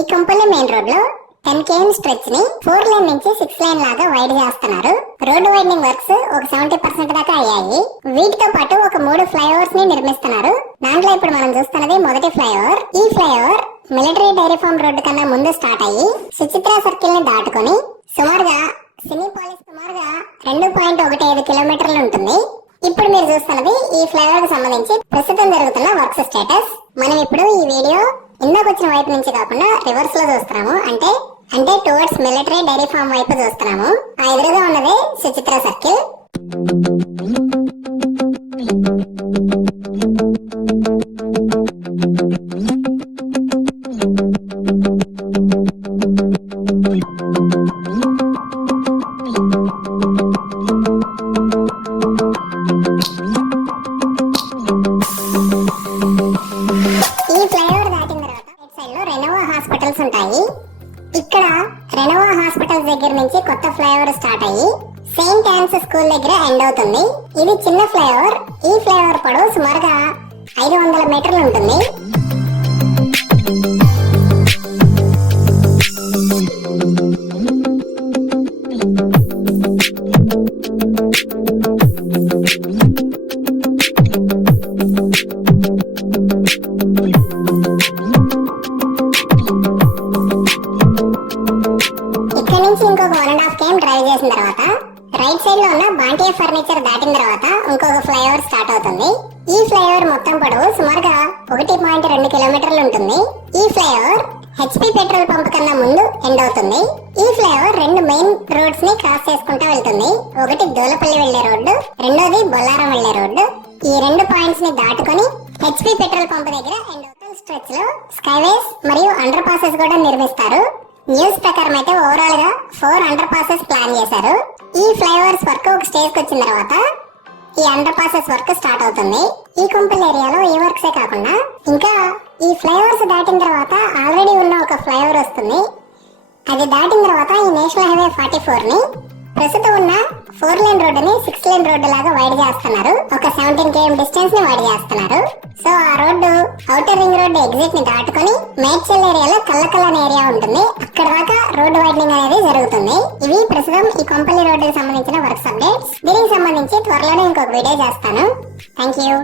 ఈ Kampalli main road లో 10 km stretch ని 4 లేన్ నుంచి 6 లేన్ లాగా వైడ్ చేస్తున్నారు. రోడ్ వైడనింగ్ వర్క్స్ ఒక 70% దాకా అయ్యాయి. వీటితో పాటు ఒక 3 ఫ్లైఓవర్స్ ని నిర్మిస్తున్నారు. దాంట్లో ఇప్పుడు మనం చూస్తున్నది మొదటి ఫ్లైఓవర్. ఈ flyover military dairy farm road కన్నా ముందు స్టార్ట్ అయ్యి సుచిత్ర సర్కిల్ ని దాటుకొని సుమారుగా సినీపాలిస్ 2.15 కిలోమీటర్లు ఉంటుంది. ఇప్పుడు మీరు చూస్తున్నది ఈ ఫ్లైఓవర్ కు సంబంధించి ప్రస్తుతం జరుగుతున్న వర్క్స్ స్టేటస్. మనం ఇప్పుడు ఈ వీడియో ఇందాక వచ్చిన వైపు నుంచి కాకుండా రివర్స్ లో చూస్తున్నాము. అంటే టువర్డ్స్ మిలిటరీ డైరీ ఫార్మ్ వైపు చూస్తున్నాము. ఆ ఎదురుగా ఉన్నదే సుచిత్ర సర్కిల్. హాస్పిటల్స్ ఉంటాయి. ఇక్కడ రెనోవా హాస్పిటల్స్ దగ్గర నుంచి కొత్త ఫ్లైఓవర్ స్టార్ట్ అయ్యి సెయింట్ యాన్స్ స్కూల్ దగ్గర ఎండ్ అవుతుంది. ఇది చిన్న ఫ్లైఓవర్. ఈ ఫ్లైఓవర్ పొడవు సుమారుగా 500 మీటర్లు ఉంటుంది. ఇంకొక 1.5 km డ్రైవ్ చేసిన తర్వాత రైట్ సైడ్ లో ఉన్న బాంటియా ఫర్నిచర్ దాటిన తర్వాత ఇంకొక ఫ్లైఓవర్ స్టార్ట్ అవుతుంది. ఈ ఫ్లైఓవర్ మొత్తం పొడవు సుమారుగా 1.2 కిలోమీటర్లు ఉంటుంది. ఈ ఫ్లైఓవర్ హెచ్పి పెట్రోల్ పంప్ కన్నా ముందు ఎండ్ అవుతుంది. ఈ ఫ్లైఓవర్ 2 మెయిన్ రోడ్స్ ని క్రాస్ చేసుకుంటూ వెళ్తుంది. ఒకటి దూలపల్లి వెళ్లే రోడ్డు, రెండోది బొల్లారం వెళ్లే రోడ్డు. ఈ 2 పాయింట్స్ ని దాటుకొని హెచ్పి పెట్రోల్ పంప్ దగ్గర ఎండ్ అవుతుంది. స్ట్రెచ్ లో స్కైవేస్ మరియు అండర్ పాసెస్ కూడా నిర్మిస్తారు. న్యూస్ ప్రకారం అయితే ఓవరాల్ గా 4 అండర్ పాసెస్ ప్లాన్ చేశారు. ఈ ఫ్లైఓవర్స్ వర్క్ ఒక స్టేజ్ కి వచ్చిన తర్వాత ఈ అండర్ పాసెస్ వర్క్ స్టార్ట్ అవుతుంది. ఈ కుంపల్ ఏరియాలో ఈ వర్క్సే కాకుండా ఇంకా ఈ ఫ్లైఓవర్స్ దాటిన తర్వాత ఆల్రెడీ ఉన్న ఒక ఫ్లైఓవర్ వస్తుంది. అది దాటిన తర్వాత ఈ నేషనల్ హైవే 44 ని ప్రస్తుతం ఉన్న 4 లేన్ రోడ్డుని 6 లేన్ రోడ్డు లాగా వైడ్ చేస్తున్నారు. ఒక 17 km డిస్టెన్స్ ని వైడ్ చేస్తున్నారు. సో ఆ road outer ring road exit ని దాటుకొని మేడ్చల్ ఏరియాలో కల్లకల్లని ఏరియా ఉంటుంది. అక్కడ దాకా రోడ్డు వైడనింగ్ అనేది జరుగుతుంది. ఇవి ప్రస్తుతం ఈ కొంపల్లి రోడ్డుకి సంబంధించిన వర్క్స్ అప్డేట్స్. దీనికి సంబంధించి త్వరలోనే ఇంకొక వీడియో చేస్తాను. Thank you.